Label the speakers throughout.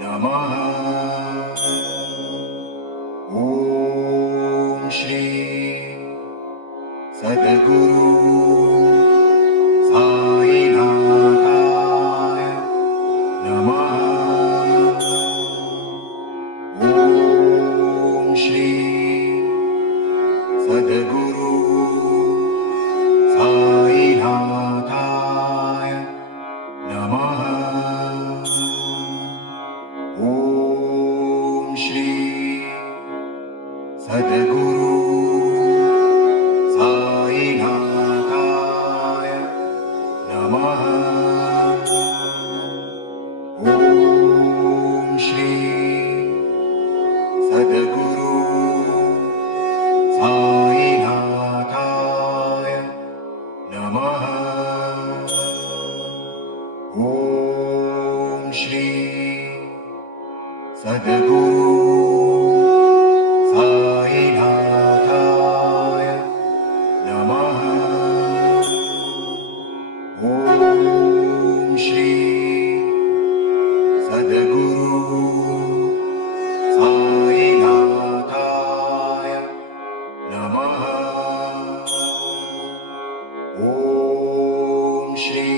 Speaker 1: नमः। ॐ श्री सद्गुरु ॐ श्री सद्गुरु साईनाथाय नमः ॐ श्री सद्गुरु साईनाथाय नमः ॐ Shri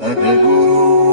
Speaker 1: Sadhguru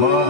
Speaker 1: Baba.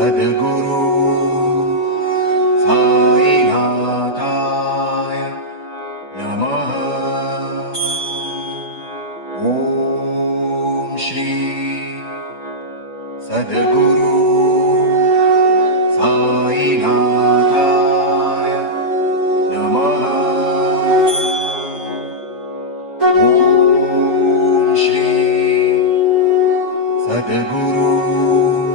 Speaker 1: Sadhguru Sai Nathaya Namaha Om Shri Sadguru Sai Nathaya Namaha Om Shri Sadguru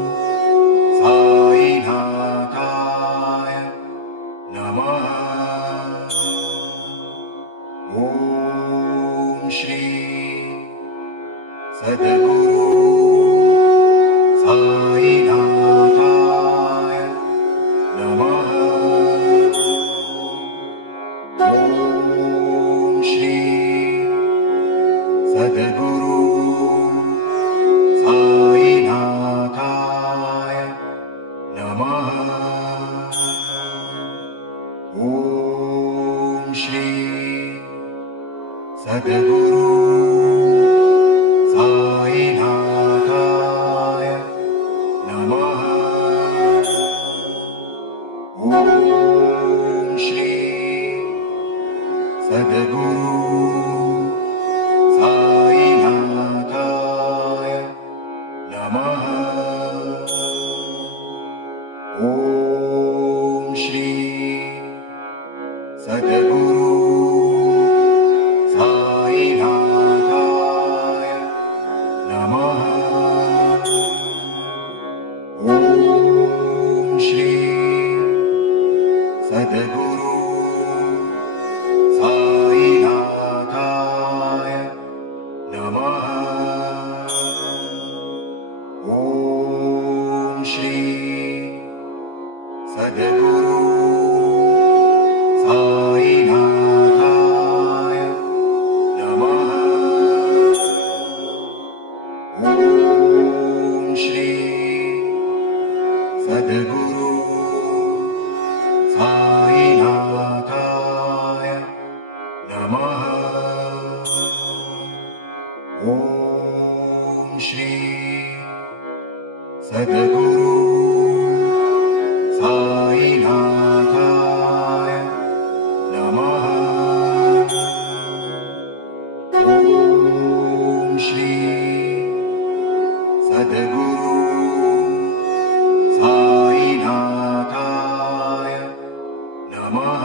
Speaker 1: सदगुरु साय नमः। ॐ श्री सद्गुरु साय नमः।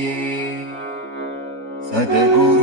Speaker 1: Sadhguru